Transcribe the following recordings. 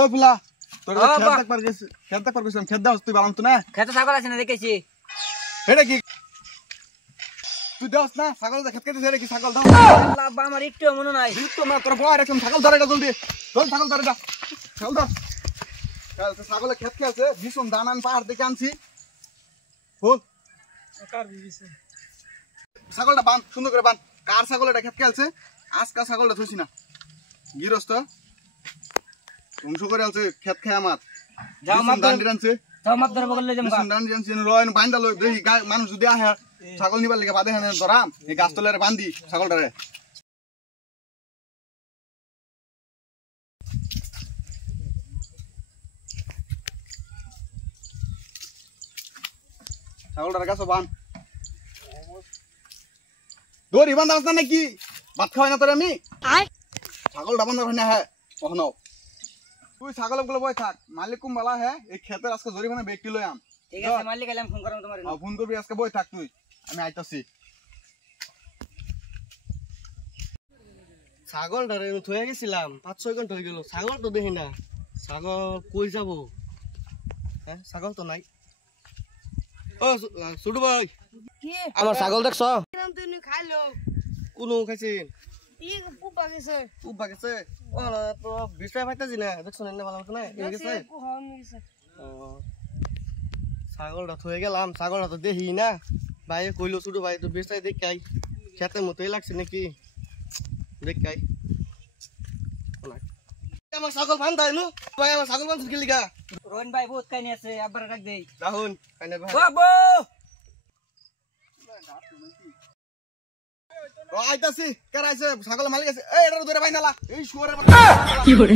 ওই পুলা তোর খেত দেখ পারছিস খেত দাও তুই বালাম তো না খেতে ছাগল আছে না দেখেছি এটা কি তুই দাস না ছাগল খেত কেটে ধরে কি ছাগল দাও আল্লাহ আব্বা আমার একটু মনে নাই তো না তোর বয় একদম ছাগল ধরে এটা জলদি চল ছাগল ধরে যা ছাগল ধর কাল ছাগলের খেত খেলছে ভীষণ দান আমি পাহাড় থেকে আনছি বল কার বিবিছে ছাগলটা বান সুন্দর করে বান কার ছাগল এটা খেত খেলছে আজকাল ছাগলটা থুছি না গিরস্ত ধ্বংস করে আছে খেত খেয়ে আমার যাও মাপ দান্ডি রানছে যাও মাপ ধরে বগলে যাম দান্ডি রানছে রয়ন বান্দা লই দেখি মানুষ যদি আহে ছাগল নিবার লাগে বাদে হানে ধরাম এই গাছ তলারে বান্ধি ছাগলটারে ছাগলটার কাছে বান দড়ি বান্ধা আছে নাকি ভাত খাওয়াই না তোরে আমি ছাগলটা বান্ধা হয় না হ্যাঁ কখনো তুই ছাগল গুলো বই থাক মালিক কুম বলা হ্যাঁ এই ক্ষেতের আজকে জরিমানা ব্যক্তি লই আম ঠিক আছে মালিক আইলাম ফোন করব তোমারে ফোন করবি আজকে বই থাক তুই আমি আইতাছি ছাগলটা রে থয়ে গেছিলাম 5-6 ঘন্টা হয়ে গেল ছাগল তো দেখি না ছাগল কই যাব হ্যাঁ ছাগল তো নাই ও ছোট ভাই কি আমার ছাগল দেখছ নাম তুই খাইলো কোনো খাইছেন ই পুপা গেছে উবা গেছে ও তো বিষয় পাইতাছি না দেখছ না ভালো মতো না এনে গেছে কুহান গেছে ও ছাগলটা থয়ে গেলাম ছাগলটা তো দেখি না ভাই কইলো ছোট ভাই তো বিষয় দেখাই খেতে মতোই লাগছে নাকি দেখাই আমার ছাগল বান্ধা নো ভাই আমার ছাগল বান্ধা কি লিগা রোহন ভাই বহুত কাইনি আছে আব্বার ডাক দেই রাহুল কানে ভাই বাবু ও আইতাছি কারাইছে ছাগল মালিক আছে এই এটা ধরে বাইনালা এই শুয়ারের কি করে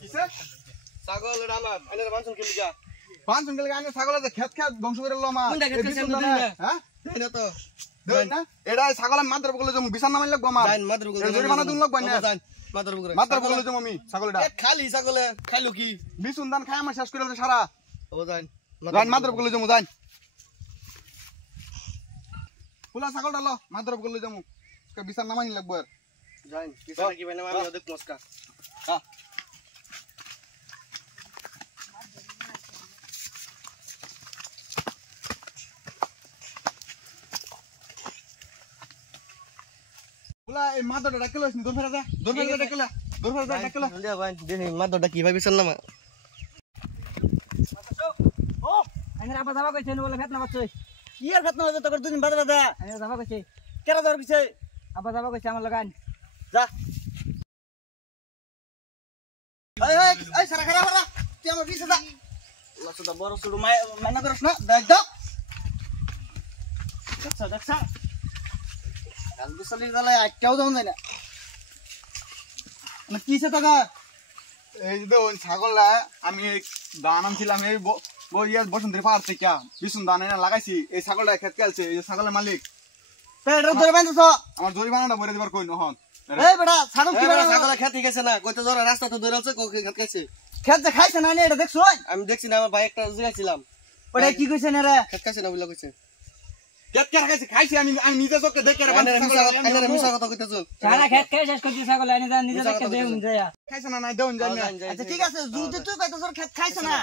কিসে ছাগল আমার আইনের বানছন কি লিগা পাঁচ সঙ্গে আনে ছাগল আছে খেত খেত ধ্বংস করে লো মা কোনটা খেত খেত দেই না হ্যাঁ দেই না তো দেই না এটা ছাগলের মাত্র বলে জম বিছান নামাই লাগবো আমার জান মাদর বগল জরিমানা দিন লাগবো না জান মাদর বগল মাত্র বলে জম আমি ছাগলটা খালি ছাগলে খাইলো কি বিছুন দান খায় আমার শেষ করে আছে সারা ও জান জান মাত্র বলে জম জান পুলা ছাগলটা লো মাত্র বলে জম বিছান নামাই লাগবো আর জান কিসা কি বাইনা আমি ওদের মস্কা হ্যাঁ পুলা এই মাত্রটা ডাকলে আসনি দোর ফেরা যা দোর ফেরা ডাকলে দোর ফেরা ডাকলে জলদি ভাই দেখি মাদরটা কি ভাবিছেন না ও আইনের আব্বা যাবা কইছেন বলে ফেত না বাচ্চা কি আর খাত না হইছে তোর দুদিন বাদে বাদে আইনের যাবা কইছে কেরা দর কইছে আব্বা যাবা কইছে আমার লাগান যা এই সারা খারাপ হলা তুই আমার পিছে যা আল্লাহ সুদা বড় সুড়ু মাইনা করছ না দেখ দাও দেখছ কাল দুসলি জালে আটটাও যাও না মানে কিসে টাকা এই যে ওই ছাগলটা আমি দান আনছিলাম এই বসন্তের পাহাড় থেকে বিছুন দান এনে লাগাইছি এই ছাগলটা খেত খেলছে এই ছাগলের মালিক পেড় ধরে বাইনছ আমার জরিমানাটা ভরে দেবার কই নহন এই বেটা ছাগল কি বেটা ছাগল খেতে গেছে না কইতে জরা রাস্তা তো ধরে আছে কোকে খেত খাইছে খেত যে খাইছে না এটা দেখছো আমি দেখছি না আমার ভাই একটা জিগাইছিলাম ওটা কি কইছে না রে খেত খাইছে না বুঝলা কইছে খেত কে খাইছে খাইছি আমি নিজে চোখে দেখে আইনারে মিছা কথা কইতে চল সারা খেত খাই শেষ করছি ছাগল আইনে যা নিজে দেখে দেউন যায় খাইছে না নাই দেউন জানি আচ্ছা ঠিক আছে যদি তুই কইতে তোর খেত খাইছে না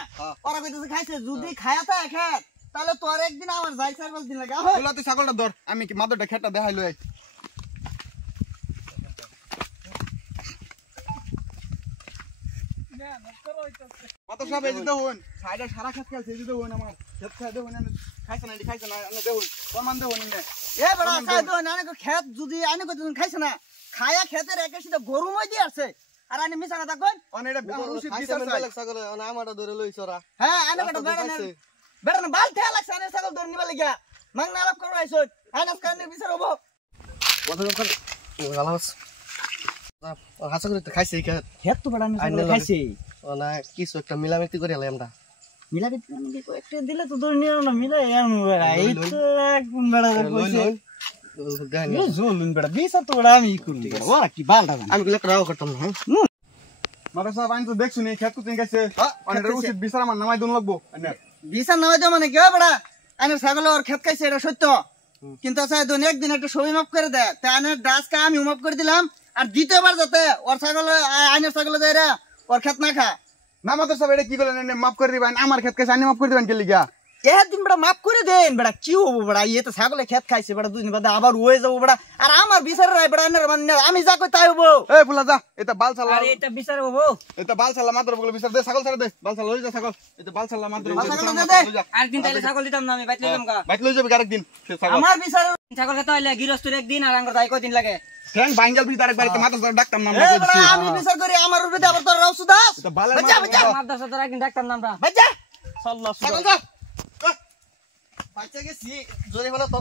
ওরা কইতেছে খাইছে যদি খায়া থাকে খেত তাহলে তোর একদিন আমার যাই 4-5 দিন লাগা হয় বলা তুই ছাগলটা ধর আমি কি মাদরটা খেতটা দেখাই লই কত সব এই যে দেখুন সাইডে সারা খেত খেলছে এই যে দেখুন আমার খেত খাই দেখুন খাইছে না আনে দেখুন প্রমাণ দেখুন এনে এ বড় সাই দো নানে কো খেত যদি আইনে কইতে খাইছে না খায়া খেতের একে সিধা গরু মই দি আছে আর আইনে মিছা কথা কই অন এটা উচিত খাইছে বিচার চাই মেলা ছাগল না আমারটা ধরে লইছ ওরা হ্যাঁ আইনে কত বেড়া না বাল ঠেলা লাগছে আইনে ছাগল ধরে নিবা লাগিয়া মাং না লাভ করো আইছো আইনে কানে বিচার হবো কথা কথা গালাস হাসা করে তো খাইছে খেত তো বড় আমি খাইছে ও না কিছু একটা মিলামিতি করে এলাম আমরা মিলাবি মানে একটা দিলে তো ধরে নিও না মিলাই এম বেড়া এই তো একদম বেড়া কইছে এ জলুন বেড়া বিসা তো বড় আমি করুম ওরা কি বালটা আমি গুলো রাও করতাম না মারা সাহেব আইন তো দেখছু নি খেত কুতিন গাইছে অন এটা উচিত বিচার আমার নামাই দন লাগবো বিসা নাও দে মানে কি বড়া আইনে ছাগল আর খেত খাইছে এটা সত্য কিন্তু চাই দন একদিন একটা ছবি মাপ করে দে তা আইনে ডাস কা আমি মাপ করে দিলাম আর দ্বিতীয়বার যাতে ওর ছাগল আইনের ছাগলে যায় রে ওর খেত না খা না মাত্র সব এটা কি করলেন মাফ করে দিবেন আমার ক্ষেত কাছে আনি মাফ করে দিবেন কে লিগা একদিন বেড়া মাফ করে দেন বেড়া কি হবো বেড়া ইয়ে তো ছাগলে খেত খাইছে বেড়া দুদিন বাদে আবার হয়ে যাবো বেড়া আর আমার বিচারে রায় বেড়া আমি যা কই তাই হবো এই ফুলা যা এটা বাল ছালা আরে এটা বিচার হবো এটা বাল ছালা মাত্র বলে বিচার দে ছাগল ছাড়া দে বাল ছালা লই যা ছাগল এটা বাল ছালা মাত্র আরেকদিন তাইলে ছাগল দিতাম না আমি বাইতে দিলাম কা বাইক লই যাবি আরেকদিন সে ছাগল আমার বিচার ছাগল খেতে হইলে গৃহস্থর একদিন আর আঙ্গুর তাই কয়দিন লাগে ঠ্যাং ভাঙ্গাল বি তারেক বাড়িতে মাত্র ডাক্তার নাম এ বেড়া আমি বিচার করি আমার উপরে আবার তোর রাউসু দাস এটা বালের বাচ্চা বাচ্চা মাদ্রাসা তোর একদিন ডাকতাম না আমরা বাচ্চা ছাগল যা বাচ্চা গেছি জোরে ফেলা তো